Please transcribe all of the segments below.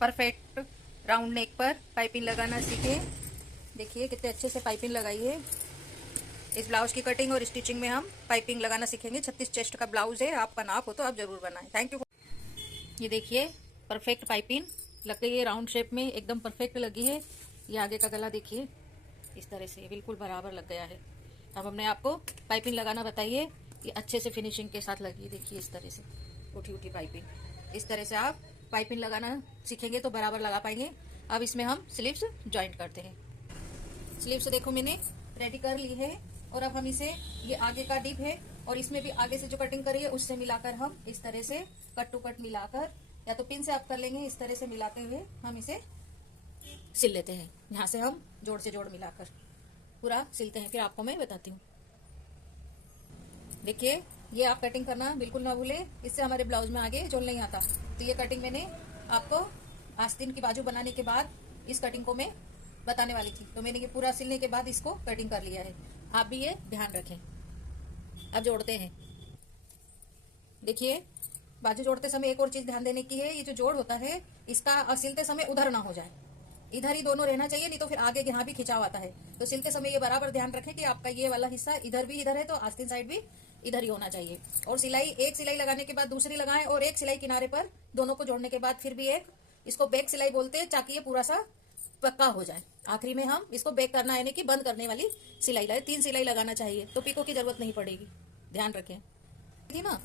Perfect round neck पर piping लगाना सीखे। देखिए कितने अच्छे से पाइपिंग लगाई है। इस ब्लाउज की कटिंग और स्टिचिंग में हम पाइपिंग लगाना सीखेंगे। 36 चेस्ट का ब्लाउज है, आपका नाप हो तो आप जरूर बनाएं। Thank you. ये देखिए परफेक्ट पाइपिंग लग गई है, राउंड शेप में एकदम परफेक्ट लगी है। ये आगे का गला देखिए इस तरह से बिल्कुल बराबर लग गया है। अब हमने आपको पाइपिंग लगाना बताइए, ये अच्छे से फिनिशिंग के साथ लगी। देखिए इस तरह से उठी उठी पाइपिंग, इस तरह से आप पाइपिंग लगाना सीखेंगे तो बराबर लगा पाएंगे। अब इसमें हम स्लीव्स ज्वाइंट करते हैं। स्लीव्स देखो मैंने रेडी कर ली है, और अब हम इसे, ये आगे का डिप है और इसमें भी आगे से जो कटिंग करी है उससे मिलाकर हम इस तरह से कट टू कट मिलाकर, या तो पिन से आप कर लेंगे, इस तरह से मिलाते हुए हम इसे सिल लेते हैं। यहाँ से हम जोड़ से जोड़ मिलाकर पूरा सिलते हैं, फिर आपको मैं बताती हूँ। देखिए ये आप कटिंग करना बिल्कुल ना भूले, इससे हमारे ब्लाउज में आगे जोड़ नहीं आता। तो ये कटिंग मैंने आपको आस्तीन की बाजू बनाने के बाद इस कटिंग को मैं बताने वाली थी, तो मैंने ये पूरा सिलने के बाद इसको कटिंग कर लिया है। आप भी ये ध्यान रखें। अब जोड़ते हैं। देखिए बाजू जोड़ते समय एक और चीज ध्यान देने की है, ये जो जोड़ होता है इसका सिलते समय उधर ना हो जाए, इधर ही दोनों रहना चाहिए, नहीं तो फिर आगे यहाँ भी खिंचाव आता है। तो सिलते समय ये बराबर ध्यान रखें कि आपका ये वाला हिस्सा इधर भी इधर है तो आस्तीन साइड भी इधर ही होना चाहिए। और सिलाई, एक सिलाई लगाने के बाद दूसरी लगाएं, और एक सिलाई किनारे पर दोनों को जोड़ने के बाद फिर भी एक, इसको बैक सिलाई बोलते हैं, ताकि ये पूरा सा पक्का हो जाए। आखिरी में हम इसको बैक करना, यानी कि बंद करने वाली सिलाई लगाए। 3 सिलाई लगाना चाहिए, तो पिको की जरूरत नहीं पड़ेगी, ध्यान रखें। थी ना,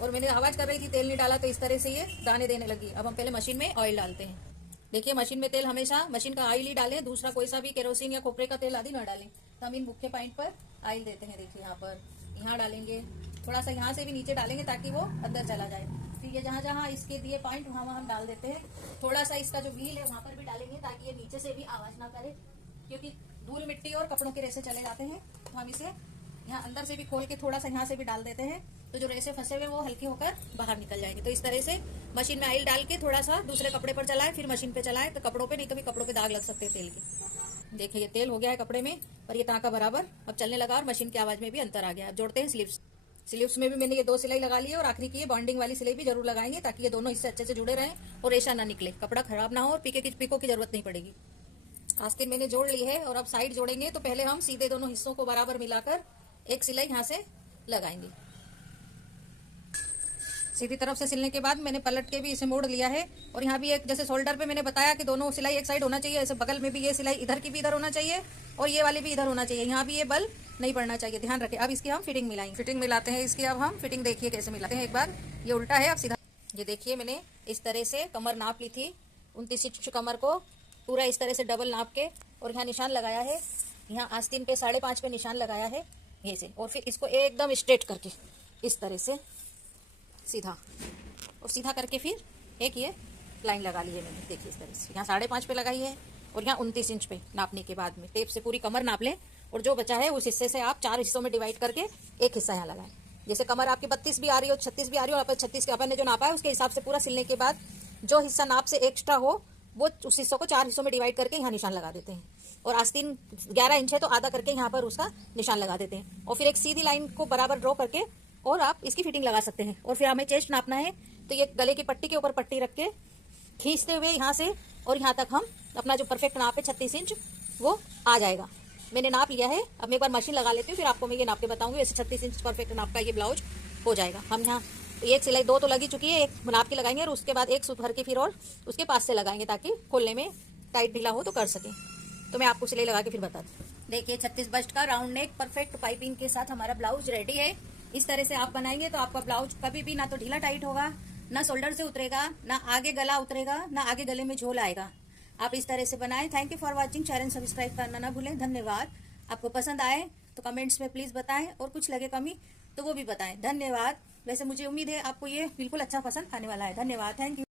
और मैंने आवाज कर रही थी, तेल नहीं डाला, तो इस तरह से ये दाने देने लगी। अब हम पहले मशीन में ऑयल डालते हैं। देखिए मशीन में तेल हमेशा मशीन का ऑयल ही डालें, दूसरा कोई सा भी केरोसिन या खोपरे का तेल आदि ना डालें। तो हम इन मुख्य पॉइंट पर ऑयल देते हैं। देखिए यहाँ पर, यहाँ डालेंगे, थोड़ा सा यहाँ से भी नीचे डालेंगे ताकि वो अंदर चला जाए। फिर ये जहाँ जहाँ इसके दिए पॉइंट वहाँ वहाँ हम डाल देते हैं। थोड़ा सा इसका जो व्हील है वहाँ पर भी डालेंगे ताकि ये नीचे से भी आवाज ना करे, क्योंकि धूल मिट्टी और कपड़ों के रेसे चले जाते हैं। तो हम इसे यहाँ अंदर से भी खोल के थोड़ा सा यहाँ से भी डाल देते हैं, तो जो रेसे फंसे हुए वो हल्के होकर बाहर निकल जाएंगे। तो इस तरह से मशीन में ऑयल डाल के थोड़ा सा दूसरे कपड़े पर चलाएं, फिर मशीन पे चलाएं, तो कपड़ों पे, नहीं तो भी कपड़ों पे दाग लग सकते हैं तेल के। देखिए ये तेल हो गया है कपड़े में, पर ये ताका बराबर अब चलने लगा और मशीन की आवाज में भी अंतर आ गया। अब जोड़ते हैं स्लीव्स। स्लीव्स में भी मैंने ये 2 सिलाई लगा ली है, और आखिरी की ये बॉन्डिंग वाली सिलाई भी जरूर लगाएंगे ताकि ये दोनों हिस्से अच्छे से जुड़े रहें और रेशा ना निकले, कपड़ा खराब ना हो, और पिको की जरूरत नहीं पड़ेगी। आस्तीन मैंने जोड़ ली है, और अब साइड जोड़ेंगे। तो पहले हम सीधे दोनों हिस्सों को बराबर मिलाकर एक सिलाई यहाँ से लगाएंगे। सीधी तरफ से सिलने के बाद मैंने पलट के भी इसे मोड़ लिया है, और यहाँ भी एक, जैसे शोल्डर पे मैंने बताया कि दोनों सिलाई एक साइड होना चाहिए, ऐसे बगल में भी ये सिलाई इधर की भी इधर होना चाहिए और ये वाली भी इधर होना चाहिए। यहाँ भी ये बल नहीं पड़ना चाहिए, ध्यान रखें। अब इसकी हम फिटिंग मिलाएंगे, फिटिंग मिलाते हैं इसकी। अब हम फिटिंग देखिए कैसे मिलाते हैं। एक बार ये उल्टा है, अब सीधा। ये देखिए मैंने इस तरह से कमर नाप ली थी, 29 इंच कमर को पूरा इस तरह से डबल नाप के, और यहाँ निशान लगाया है, यहाँ आस्तीन पे 5.5 पे निशान लगाया है ये से, और फिर इसको एकदम स्ट्रेट करके इस तरह से सीधा, और सीधा करके फिर एक ये लाइन लगा ली है मैंने। देखिए इस तरह से यहाँ 5.5 पे लगाई है, और यहाँ 29 इंच पे नापने के बाद में टेप से पूरी कमर नाप लें, और जो बचा है उस हिस्से से आप 4 हिस्सों में डिवाइड करके एक हिस्सा यहाँ लगाएं। जैसे कमर आपकी 32 भी आ रही हो, 36 भी आ रही हो, आप 36 के अपन ने जो नापा है उसके हिसाब से पूरा सिलने के बाद जो हिस्सा नाप से एक्स्ट्रा हो वो उस हिस्सों को 4 हिस्सों में डिवाइड करके यहाँ निशान लगा देते हैं। और आस्तीन 11 इंच है तो आधा करके यहाँ पर उसका निशान लगा देते हैं, और फिर एक सीधी लाइन को बराबर ड्रॉ करके और आप इसकी फिटिंग लगा सकते हैं। और फिर हमें चेस्ट नापना है, तो ये गले की पट्टी के ऊपर पट्टी रख के खींचते हुए यहाँ से और यहाँ तक हम अपना जो परफेक्ट नाप है 36 इंच वो आ जाएगा। मैंने नाप लिया है, अब मैं एक बार मशीन लगा लेती हूँ, फिर आपको मैं ये नाप के बताऊंगी। वैसे 36 इंच परफेक्ट नाप का ये ब्लाउज हो जाएगा। हम यहाँ एक सिलाई 2 तो लगी चुकी है, एक नाप के लगाएंगे, और उसके बाद एक सूत भर के फिर और उसके पास से लगाएंगे ताकि खोलने में टाइट ढीला हो तो कर सके। तो मैं आपको सिलाई लगा के फिर बता दूँ। देखिए 36 बस्ट का राउंड नेक परफेक्ट पाइपिंग के साथ हमारा ब्लाउज रेडी है। इस तरह से आप बनाएंगे तो आपका ब्लाउज कभी भी ना तो ढीला टाइट होगा, ना शोल्डर से उतरेगा, ना आगे गला उतरेगा, ना आगे गले में झोल आएगा। आप इस तरह से बनाएं। Thank you for watching. Channel subscribe करना ना भूलें। धन्यवाद। आपको पसंद आए तो कमेंट्स में प्लीज बताएं, और कुछ लगे कमी तो वो भी बताएं। धन्यवाद। वैसे मुझे उम्मीद है आपको ये बिल्कुल अच्छा पसंद आने वाला है। धन्यवाद। Thank you.